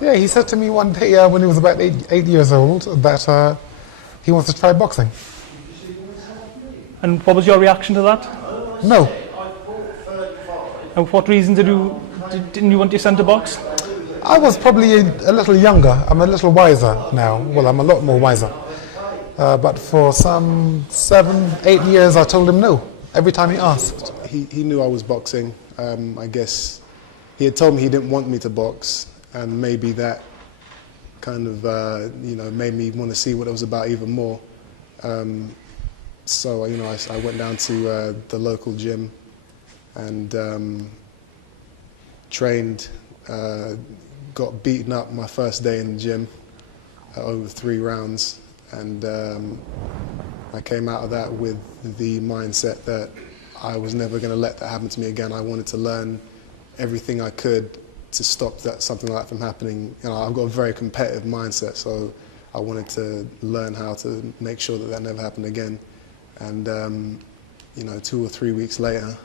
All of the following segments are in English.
Yeah, he said to me one day when he was about eight years old that he wants to try boxing. And what was your reaction to that? No. And for what reason didn't you want your son to box? I was probably a little younger. I'm a little wiser now. Well, I'm a lot more wiser. But for some 7, 8 years, I told him no, every time he asked. He knew I was boxing. I guess he had told me he didn't want me to box, and maybe that kind of, made me want to see what it was about even more. So, I went down to the local gym and trained, got beaten up my first day in the gym over 3 rounds. And I came out of that with the mindset that I was never going to let that happen to me again. I wanted to learn everything I could to stop something like that from happening. I've got a very competitive mindset, so I wanted to learn how to make sure that never happened again. And 2 or 3 weeks later,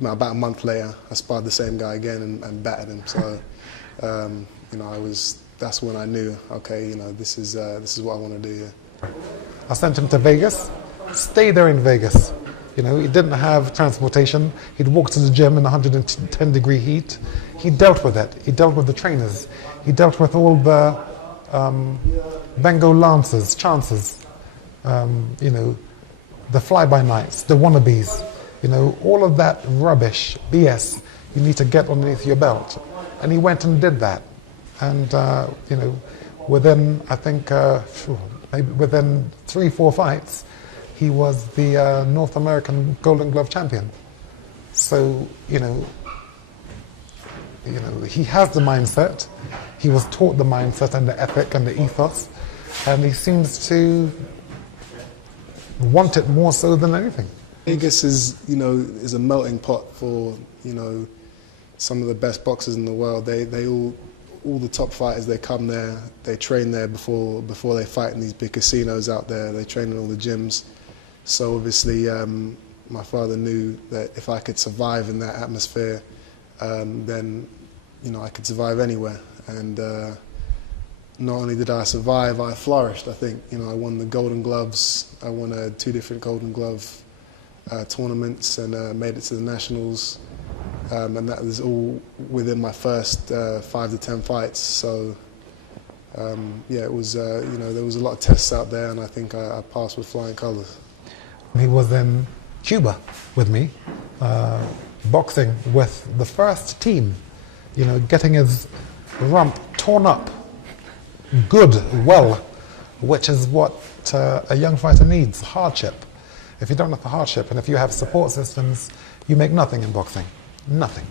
about a month later, I sparred the same guy again and battered him. So, that's when I knew, okay, this is what I want to do here. I sent him to Vegas, stayed there in Vegas. He didn't have transportation. He'd walk to the gym in 110-degree heat. He dealt with it. He dealt with the trainers. He dealt with all the Bengal lancers, chances, the fly-by-nights, the wannabes, all of that rubbish, BS, you need to get underneath your belt. And he went and did that. And, within, I think, maybe within 3-4 fights, he was the North American Golden Glove champion. So, he has the mindset. He was taught the mindset and the ethic and the ethos. And he seems to want it more so than anything. Vegas is a melting pot for, some of the best boxers in the world. They all the top fighters, they come there, they train there before they fight in these big casinos out there. They train in all the gyms. So obviously, my father knew that if I could survive in that atmosphere, then I could survive anywhere. And not only did I survive, I flourished. I think I won the Golden Gloves. I won 2 different Golden Glove tournaments and made it to the Nationals. And that was all within my first 5 to 10 fights. So, it was, there was a lot of tests out there, and I think I passed with flying colours. He was in Cuba with me, boxing with the first team, getting his rump torn up, which is what a young fighter needs, hardship. If you don't have the hardship, and if you have support systems, you make nothing in boxing. Nothing.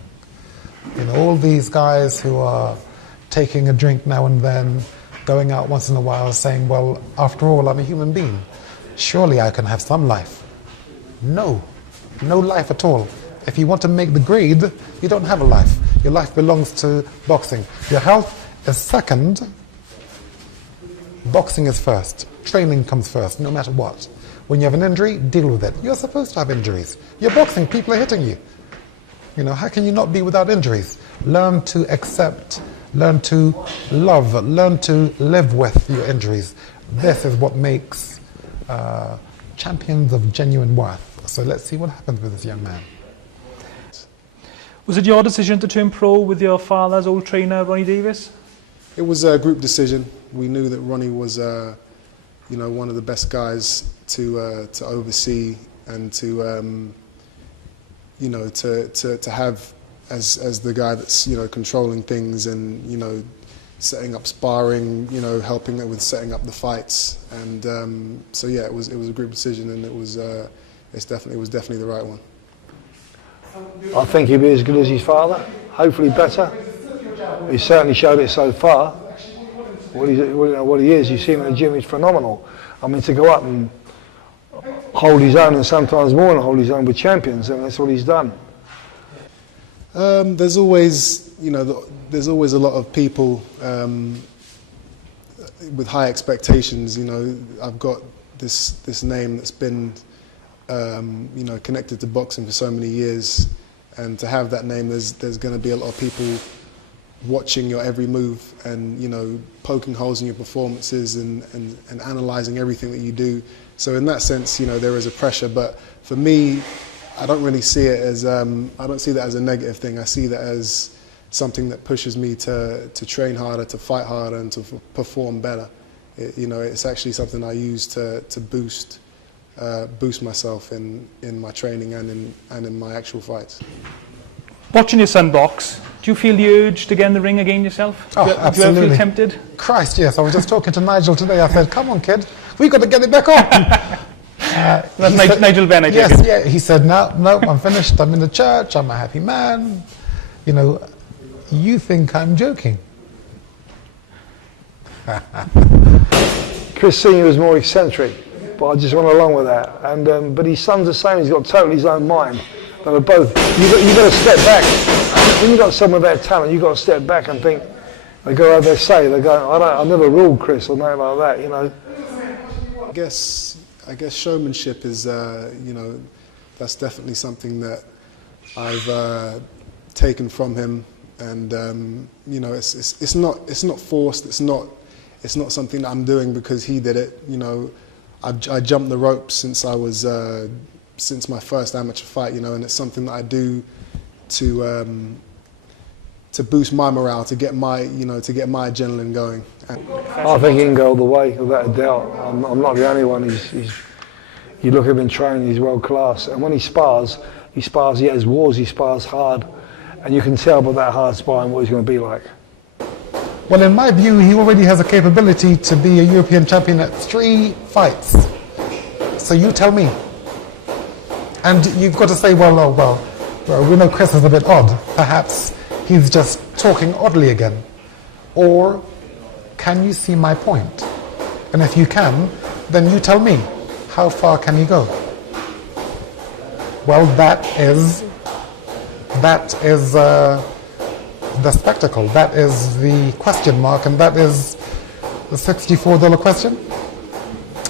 All these guys who are taking a drink now and then, going out once in a while saying, well, after all, I'm a human being. Surely I can have some life. No life at all. If you want to make the grade, you don't have a life. Your life belongs to boxing. Your health is second. Boxing is first. Training comes first, no matter what. When you have an injury, deal with it. You're supposed to have injuries. You're boxing, people are hitting you. How can you not be without injuries? Learn to accept, learn to love, learn to live with your injuries. This is what makes champions of genuine worth. So let's see what happens with this young man. Was it your decision to turn pro with your father's old trainer, Ronnie Davies? It was a group decision. We knew that Ronnie was, one of the best guys to oversee and to have as the guy that's controlling things and setting up sparring, helping with setting up the fights, and it was a group decision, and it was definitely the right one. I think he'll be as good as his father, hopefully better. He's certainly showed it so far. What he is, you see him in the gym, he's phenomenal. I mean, to go up and hold his own, and sometimes more than hold his own with champions, and that's what he's done. There's always a lot of people with high expectations. I've got this name that's been connected to boxing for so many years, and to have that name, there's going to be a lot of people watching your every move and, you know, poking holes in your performances and analysing everything that you do. So in that sense, you know, there is a pressure. But for me, I don't really see it as, I don't see that as a negative thing. I see that as something that pushes me to train harder, to fight harder and to perform better. You know, it's actually something I use to boost myself in my training and in my actual fights. Watching your son box, do you feel the urge to get in the ring again yourself? Oh, do you ever absolutely. feel tempted? Christ, yes. I was just talking to Nigel today. I said, come on, kid, we've got to get it back on. That's Nigel Benn, I take Yes, it. yeah. He said, no, I'm finished. I'm in the church. I'm a happy man. You know, you think I'm joking. Chris Senior was more eccentric, but I just went along with that. And but his son's the same. He's got totally his own mind. They were both. You got to step back. When you got someone with that talent, you got to step back and think. They go over. They go. I never ruled Chris or nothing like that. You know. I guess showmanship is, you know, that's definitely something that I've taken from him, and you know, it's not forced. It's not something that I'm doing because he did it. You know, I jumped the ropes since I was since my first amateur fight. You know, and it's something that I do to boost my morale, to get my adrenaline going. I think he can go all the way, without a doubt. I'm not the only one. You look at him in training, he's world class. And when he spars, he has wars, he spars hard. And you can tell by that hard sparring what he's going to be like. Well, in my view, he already has a capability to be a European champion at 3 fights. So you tell me. And you've got to say, well, we know Chris is a bit odd. Perhaps he's just talking oddly again. Or can you see my point? And if you can, then you tell me, how far can he go? Well, that is the spectacle. That is the question mark, and that is the $64 question.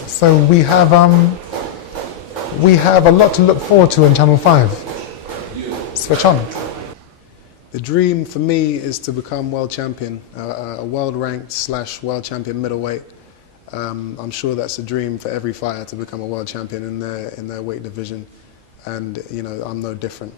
So we have a lot to look forward to in Channel 5. Switch on. The dream for me is to become world champion, a world ranked / world champion middleweight. I'm sure that's a dream for every fighter, to become a world champion in their weight division, and you know, I'm no different.